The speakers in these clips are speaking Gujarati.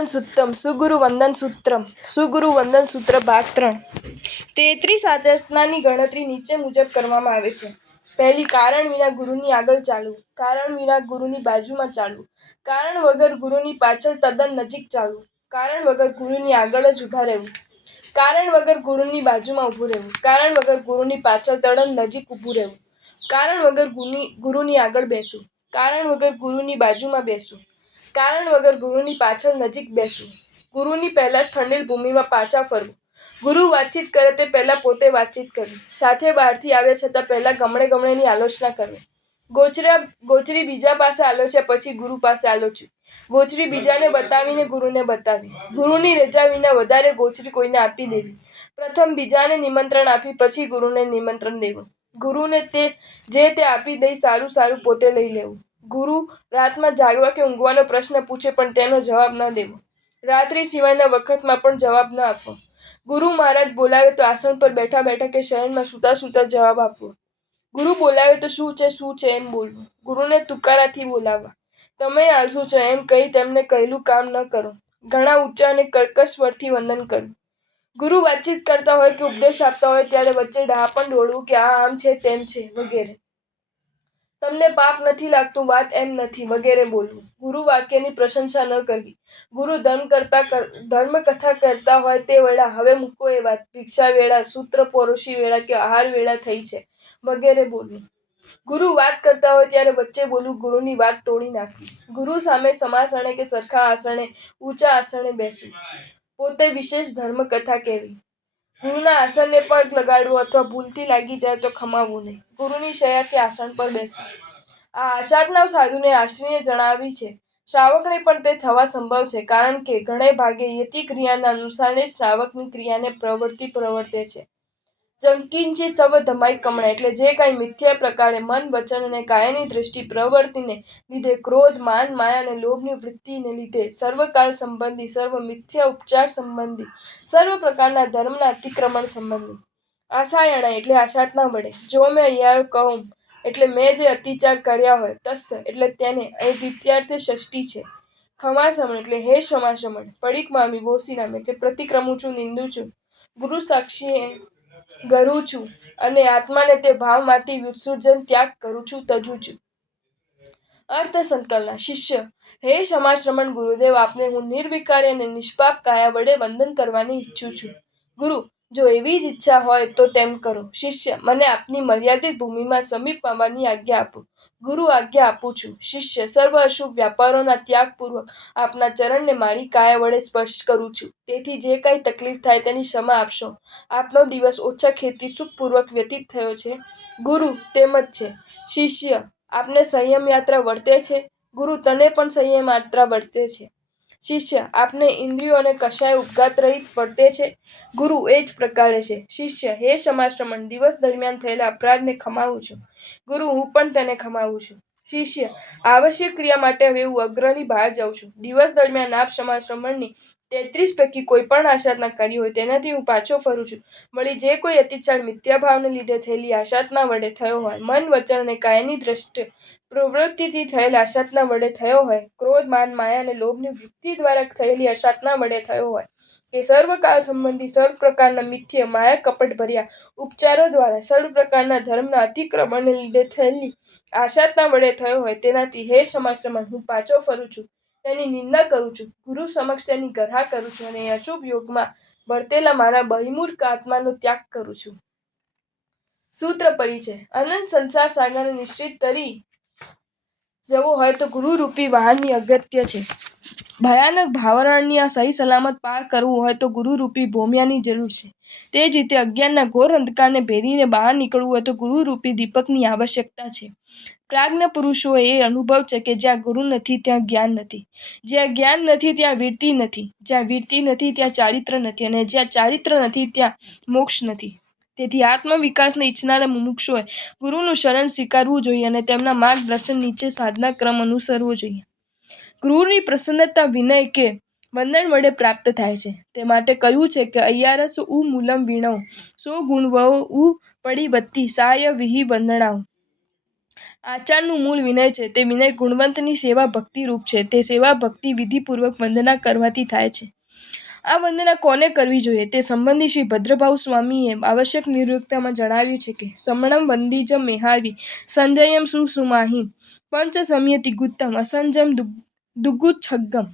વંદન સૂત્રમ સુગુરુ વંદન સૂત્રમ સુગુરુ વંદન સૂત્ર ભાગ 3 33 આચરણાની ગણતરી નીચે મુજબ કરવામાં આવે છે. પહેલી, કારણ વિના ગુરુની આગળ ચાલવું, કારણ વિના ગુરુની બાજુમાં ચાલવું, કારણ વગર ગુરુની પાછળ તદ્દન નજીક ચાલવું, કારણ વગર ગુરુની આગળ જ ઊભા રહેવું, કારણ વગર ગુરુની બાજુમાં ઊભું રહેવું, કારણ વગર ગુરુની પાછળ તદ્દન નજીક ઊભું રહેવું, કારણ વગર ગુરુની આગળ બેસવું, કારણ વગર ગુરુની બાજુમાં બેસવું, કારણ વગર ગુરુની પાછળ નજીક બેસવું, ગુરુની પહેલા ઠંડેલ ભૂમિમાં પાછા ફરવું, ગુરુ વાતચીત કરે તે પહેલા પોતે વાતચીત કરવી, સાથે બહારથી આવ્યા છતાં પહેલા ગમણેની આલોચના કરવી, ગોચરી બીજા પાસે આલોચ્યા પછી ગુરુ પાસે આલોચવી, ગોચરી બીજાને બતાવીને ગુરુને બતાવી, ગુરુની રજા વિના વધારે ગોચરી કોઈને આપી દેવી, પ્રથમ બીજાને નિમંત્રણ આપી પછી ગુરુને નિમંત્રણ દેવું, ગુરુને જે તે આપી દઈ સારું પોતે લઈ લેવું, ગુરુ રાતમાં જાગવા કે ઊંઘવાનો પ્રશ્ન પૂછે પણ તેનો જવાબ ન દેવો, રાત્રિ સિવાયના વખતમાં પણ જવાબ ન આપવો, ગુરુ મહારાજ બોલાવે તો આસન પર બેઠા કે શયનમાં સૂતા જવાબ આપવો, ગુરુ બોલાવે તો શું છે એમ બોલવું, ગુરુને તુકારાથી બોલાવવા, તમે આળસુ છો એમ કહી તેમને કહેલું કામ ન કરો, ઘણા ઊંચા અને કર્કશ સ્વરથી વંદન કરવું, ગુરુ વાતચીત કરતા હોય કે ઉપદેશ આપતા હોય ત્યારે વચ્ચે ડહાપણ ડોળવું કે આ આમ છે તેમ છે વગેરે, તમને પાપ નથી લાગતું, વાત એમ નથી વગેરે બોલવું, ગુરુ વાક્યની પ્રશંસા ન કરવી, ગુરુ ધર્મકથા કરતા હોય તે વેળા હવે મૂકો એ વાત, ભિક્ષા વેળા, સૂત્ર પરોશી વેળા કે આહાર વેળા થઈ છે વગેરે બોલવું, ગુરુ વાત કરતા હોય ત્યારે વચ્ચે બોલવું, ગુરુની વાત તોડી નાખવી, ગુરુ સામે સમાસણે કે સરખા આસણે ઊંચા આસણે બેસવું, પોતે વિશેષ ધર્મકથા કહેવી, ગુરુના આસનને પગ લગાડવો અથવા ભૂલથી લાગી જાય તો ખમાવવું નહીં, ગુરુની શૈયા કે આસન પર બેસવું. આ આશાતના સાધુને આશ્રીને જણાવી છે. શ્રાવકને પણ તે થવા સંભવ છે, કારણ કે ઘણે ભાગે યતિ ક્રિયાના અનુસારને જ શ્રાવકની ક્રિયાને પ્રવર્તે છે. જંકિંચિત સવ ધમાઈ કમણા એટલે જે કાંઈ મિથ્યા પ્રકારે મન, વચન અને કાયાની દ્રષ્ટિ પ્રવૃત્તિને લીધે, ક્રોધ, માન, માયા અને લોભની વૃત્તિને લીધે, સર્વકાળ સંબંધી, સર્વ મિથ્યા ઉપચાર સંબંધી, સર્વ પ્રકારના ધર્મના અતિક્રમણ સંબંધી. આસાયણા એટલે આશાતના વડે, જો મેં અહીંયા કહું એટલે મેં જે અતિચાર કર્યા હોય, તસ્ય એટલે તેને, અહીં દ્વિતીયાર્થે ષષ્ઠી છે. ખમાસમણ એટલે હે ક્ષમાસમણ, પડિક્મામી વોસીરામ એટલે પ્રતિક્રમું છું, નિંદું છું, ગુરુ સાક્ષીએ ગરું છું અને આત્માને તે ભાવમાંથી વિસર્જન ત્યાગ કરું છું, તજું છું. અર્થ સંકલન. શિષ્ય: હે ક્ષમાશ્રમણ ગુરુદેવ, આપને હું નિર્વિકારી અને નિષ્પાપ કાયા વડે વંદન કરવાની ઈચ્છું છું. ગુરુ: જો એવી જ ઈચ્છા હોય તો તેમ કરો. શિષ્ય: મને આપની મર્યાદિત ભૂમિમાં સમીપ આવવાની આજ્ઞા આપો. ગુરુ: આજ્ઞા આપું છું. શિષ્ય: સર્વ અશુભ વ્યાપારોના ત્યાગપૂર્વક આપના ચરણને મારી કાયા વડે સ્પર્શ કરું છું. તેથી જે કાંઈ તકલીફ થાય તેની ક્ષમા આપશો. આપનો દિવસ ઓછા ખેદથી સુખપૂર્વક વ્યતીત થયો છે. ગુરુ: તેમ જ છે. શિષ્ય: આપને સંયમ યાત્રા વર્તે છે. ગુરુ: તને પણ સંયમ યાત્રા વર્તે છે. શિષ્ય: આપને ઇન્દ્રિયો અને કશાય ઉપઘાત રહિત વર્તે છે. ગુરુ: એ જ પ્રકારે છે. શિષ્ય: હે ક્ષમાશ્રમણ, દિવસ દરમિયાન થયેલા અપરાધને ખમાવું છું. ગુરુ: હું પણ તેને ખમાવું છું. શિષ્ય: આવશ્યક ક્રિયા માટે હવે હું અગ્રની બહાર જાઉં છું. દિવસ દરમિયાન આપ ક્ષમાશ્રમણની 33 પૈકી કોઈ પણ આશાતના કરી હોય તેનાથી હું પાછો ફરું છું. વળી જે કોઈ અતિચાર મિથ્યાભાવને લીધે થયેલી આશાતના વડે થયો હોય, મન, વચન અને કાયાની દ્રષ્ટિ પ્રવૃત્તિથી થયેલ આશાતના વડે થયો હોય, ક્રોધ, માન, માયા અને લોભની વૃત્તિ દ્વારા થયેલી આશાતના વડે થયો હોય, કે સર્વકાળ સંબંધી, સર્વ પ્રકારના મિથ્ય, માયા કપટ ભર્યા ઉપચારો દ્વારા સર્વ પ્રકારના ધર્મના અતિક્રમણને લીધે થયેલી આશાતના વડે થયો હોય, તેનાથી હે ક્ષમાશ્રમણ હું પાછો ફરું છું, તેની નિંદા કરું છું, ગુરુ સમક્ષ તેની ગરહા કરું છું અને અશુભ યોગમાં વર્તેલા મારા બહિર્મુખ આત્માનો ત્યાગ કરું છું. સૂત્ર પરિચય. અનંત સંસાર સાગરને નિશ્ચિત તરી જવો હોય તો ગુરુરૂપી વાહનની અગત્ય છે. ભયાનક ભાવરણની સહી સલામત પાર કરવું હોય તો ગુરુરૂપી ભોમિયાની જરૂર છે. તે જ રીતે અજ્ઞાનના ઘોર અંધકારને ભેદીને બહાર નીકળવું હોય તો ગુરુરૂપી દીપકની આવશ્યકતા છે. પ્રાજ્ઞ પુરુષોએ એ અનુભવ છે કે જ્યાં ગુરુ નથી ત્યાં જ્ઞાન નથી, જ્યાં જ્ઞાન નથી ત્યાં વીરતી નથી, જ્યાં વીરતી નથી ત્યાં ચારિત્ર નથી અને જ્યાં ચારિત્ર નથી ત્યાં મોક્ષ નથી. તેથી આત્મવિકાસને ઈચ્છનારા મુમુક્ષુઓએ ગુરુનું શરણ સ્વીકારવું જોઈએ અને તેમના માર્ગદર્શન નીચે સાધના ક્રમ અનુસરવો જોઈએ. ગુરુની પ્રસન્નતા વિનય કે વંદન વડે પ્રાપ્ત થાય છે. તે માટે કહ્યું છે કે અય્યારસ ઉ મૂલમ વીણૌ સો ગુણવૌ ઉ પડિવત્તિ સાય વિહિ વંદણાઉ. આચારનું મૂળ વિનય છે. તે વિનય ગુણવંતની સેવા ભક્તિરૂપ છે. તે સેવા ભક્તિ વિધિપૂર્વક વંદના કરવાથી થાય છે. આ વંદના કોને કરવી જોઈએ તે સંબંધી શ્રી ભદ્રભાઉ સ્વામીએ આવશ્યક નિરુક્તમાં જણાવ્યું છે કે સમણમ વંદિજ મેહાવી સંજયમ સુસુમાહી પંચ સમયતિ ગુત્તમ અસંજમ દુગુચ્છગમ.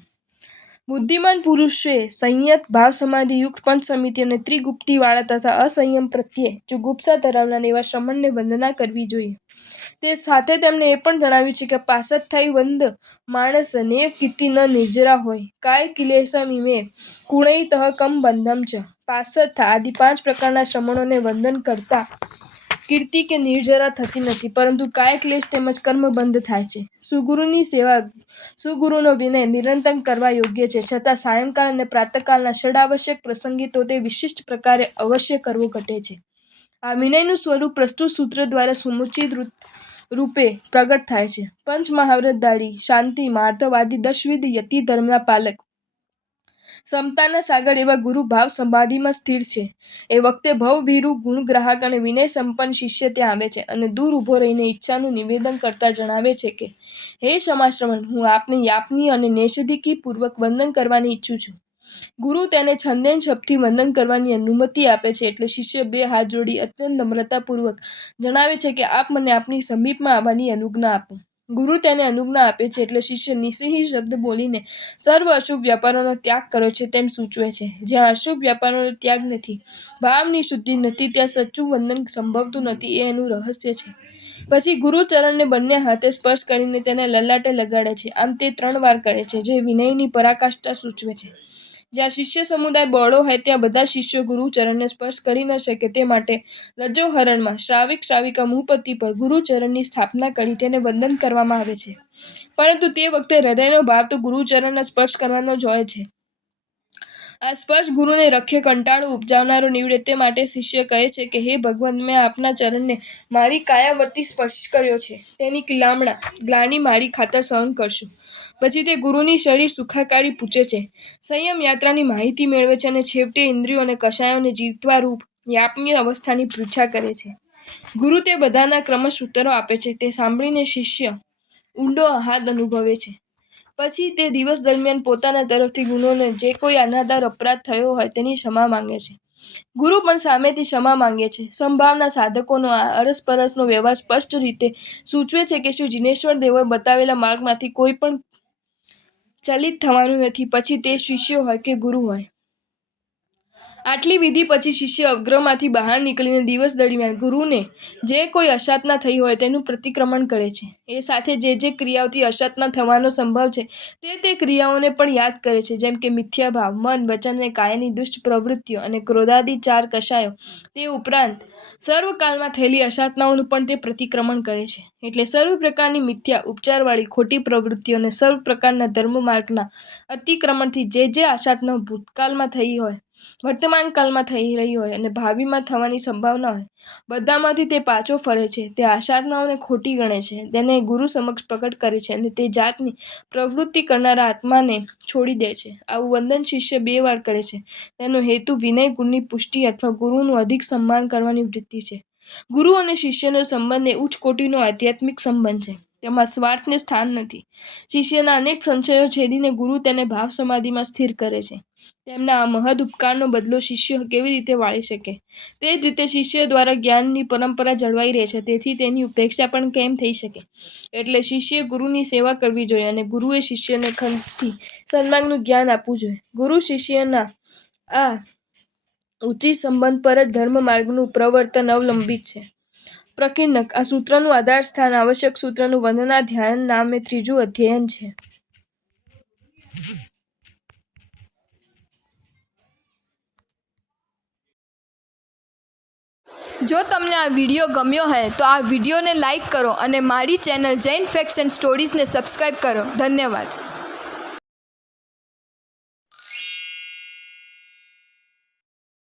બુદ્ધિમાન પુરુષે સંયત ભાવ સમાધિ યુક્ત પંચ સમિતિ અને ત્રિગુપ્તિવાળા તથા અસંયમ પ્રત્યે જુગુપ્સા ધરાવનાર એવા શ્રમણને વંદના કરવી જોઈએ. તે સાથે તેમણે એ પણ જણાવ્યું છે કે પાસથાઈ વંદ માણસ નેવ કીર્તિ ન નિર્જરા હોય કાય કિલેસમ ઇમે કુણૈતઃ કમ બંધમ ચ. પાસથા આદિ 5 પ્રકારના શ્રમણોને વંદન કરતા કીર્તિ કે નિર્જરા થતી નથી, પરંતુ કાય ક્લેશ તેમજ કર્મબંધ થાય છે. સુગુરુની સેવા સુગુરુનો વિનય નિરંતર કરવા યોગ્ય છે, છતાં સાયંકાળ અને પ્રાતઃકાળના ષડાવશ્યક પ્રસંગે તો તે વિશિષ્ટ પ્રકારે અવશ્ય કરવો ઘટે છે. આ વિનયનું સ્વરૂપ પ્રસ્તુત સૂત્ર દ્વારા સમુચિત રૂપે પ્રગટ થાય છે. પંચ મહાવ્રતધારી શાંતિ માર્ધવ આદિ 10 વિધ યતિ ધર્મના પાલક સમતાના સાગર એવા ગુરુ ભાવ સમાધિમાં સ્થિર છે. એ વખતે ભવભીરુ ગુણગ્રાહક અને વિનય સંપન્ન શિષ્ય ત્યાં આવે છે અને દૂર ઊભો રહીને ઈચ્છાનું નિવેદન કરતા જણાવે છે કે હે ક્ષમાશ્રવણ, હું આપને યાપની અને નિષેધકી પૂર્વક વંદન કરવાની ઈચ્છું છું. ગુરુ તેને છંદેન છપથી વંદન કરવાની અનુમતિ આપે છે. એટલે શિષ્ય 2 હાથ જોડી અત્યંત નમ્રતાપૂર્વક જણાવે છે કે આપ મને આપની સમીપમાં આવવાની અનુજ્ઞા આપો. ગુરુ તેને અનુજ્ઞા આપે છે એટલે શિષ્ય નિસ્સિહ શબ્દ બોલીને સર્વ અશુભ વ્યાપારોનો ત્યાગ કર્યો છે તેમ સૂચવે છે. જ્યાં અશુભ વ્યાપારોનો ત્યાગ નથી, ભાવની શુદ્ધિ નથી, ત્યાં સચ્ચું વંદન સંભવતું નથી, એ એનું રહસ્ય છે. પછી ગુરુ ચરણને બંને હાથે સ્પર્શ કરીને તેને લલાટે લગાડે છે. આમ તે 3 વાર કરે છે, જે વિનયની પરાકાષ્ઠા સૂચવે છે. જ્યાં શિષ્ય સમુદાય બહોળો હોય ત્યાં બધા શિષ્યો ગુરુ ચરણને સ્પર્શ કરી ન શકે તે માટે રજોહરણમાં શ્રાવિક શ્રાવિકા મુહપતિ પર ગુરુ ચરણની સ્થાપના કરી તેને વંદન કરવામાં આવે છે. પરંતુ તે વખતે હૃદયનો ભાવ તો ગુરુ ચરણના સ્પર્શ કરવાનો જ હોય છે. આ સ્પર્શ ગુરુને રખ્ય કંટાળો ઉપજાવનારો નીવડે તે માટે શિષ્ય કહે છે કે હે ભગવંત, મેં આપના ચરણને મારી કાયાવર્તી સ્પર્શ કર્યો છે, તેની ગ્લાનિ મારી ખાતર સહન કરશું. પછી તે ગુરુની શરીર સુખાકારી પૂછે છે, સંયમ યાત્રાની માહિતી મેળવે છે અને છેવટે ઇન્દ્રિયો અને કષાયોને જીતવા રૂપ યાપની અવસ્થાની પૃચ્છા કરે છે. ગુરુ તે બધાના ક્રમશ ઉત્તરો આપે છે. તે સાંભળીને શિષ્ય ઊંડો આહ્લાદ અનુભવે છે. પછી તે દિવસ દરમિયાન પોતાના તરફથી ગુરુને જે કોઈ અનાદર અપરાધ થયો હોય તેની ક્ષમા માંગે છે. ગુરુ પણ સામેથી ક્ષમા માંગે છે. સમભાવના સાધકોનો આ અરસપરસનો વ્યવહાર સ્પષ્ટ રીતે સૂચવે છે કે શ્રી જિનેશ્વર દેવોએ બતાવેલા માર્ગમાંથી કોઈ પણ ચલિત થવાનું નથી, પછી તે શિષ્ય હોય કે ગુરુ હોય. આટલી વિધિ પછી શિષ્ય અગ્રહમાંથી બહાર નીકળીને દિવસ દરમિયાન ગુરુને જે કોઈ અસાધના થઈ હોય તેનું પ્રતિક્રમણ કરે છે. એ સાથે જે જે ક્રિયાઓથી અસાધના થવાનો સંભવ છે તે ક્રિયાઓને પણ યાદ કરે છે, જેમ કે મિથ્યાભાવ, મન, વચન અને કાયાની દુષ્ટ પ્રવૃત્તિઓ અને ક્રોધાદિ 4 કષાયો. તે ઉપરાંત સર્વકાળમાં થયેલી અસાધનાઓનું પણ તે પ્રતિક્રમણ કરે છે. એટલે સર્વ પ્રકારની મિથ્યા ઉપચારવાળી ખોટી પ્રવૃત્તિઓ અને સર્વ પ્રકારના ધર્મમાર્ગના અતિક્રમણથી જે જે અસાધનાઓ ભૂતકાળમાં થઈ હોય, વર્તમાન કાળમાં થઈ રહી હોય અને ભાવિમાં થવાની સંભાવના હોય, બધામાંથી તે પાછો ફરે છે. તે આસાધનાઓને ખોટી ગણે છે, તેને ગુરુ સમક્ષ પ્રગટ કરે છે અને તે જાતની પ્રવૃત્તિ કરનારા આત્માને છોડી દે છે. આવું વંદન શિષ્ય 2 વાર કરે છે. તેનો હેતુ વિનય ગુણની પુષ્ટિ અથવા ગુરુનું અધિક સન્માન કરવાની વૃત્તિ છે. ગુરુ અને શિષ્યનો સંબંધ એ ઉચ્ચ કોટીનો આધ્યાત્મિક સંબંધ છે. તેમાં સ્વાર્થને સ્થાન નથી. શિષ્યના અનેક સંશયો છેદીને ગુરુ તેને ભાવ સમાધિમાં સ્થિર કરે છે. તેમના આ મહદ ઉપકારનો બદલો શિષ્ય કેવી રીતે વાળી શકે? તે જ રીતે શિષ્ય દ્વારા જ્ઞાનની પરંપરા જળવાઈ રહે છે, તેથી તેની ઉપેક્ષા પણ કેમ થઈ શકે? એટલે શિષ્યએ ગુરુની સેવા કરવી જોઈએ અને ગુરુએ શિષ્યને ખંતથી સન્માનનું જ્ઞાન આપવું જોઈએ. ગુરુ શિષ્યના આ ઉચિત સંબંધ પર જ ધર્મ માર્ગનું પ્રવર્તન અવલંબિત છે. પ્રકીર્ણક: આ સૂત્રનું આધાર સ્થાન આવશ્યક સૂત્રનું વંદના ધ્યાન નામે 3જું અધ્યયન છે. જો તમને આ વિડીયો ગમ્યો હોય તો આ વિડીયોને લાઈક કરો અને મારી ચેનલ જૈન ફેક્ટ્સ એન્ડ સ્ટોરીઝને સબસ્ક્રાઈબ કરો. ધન્યવાદ.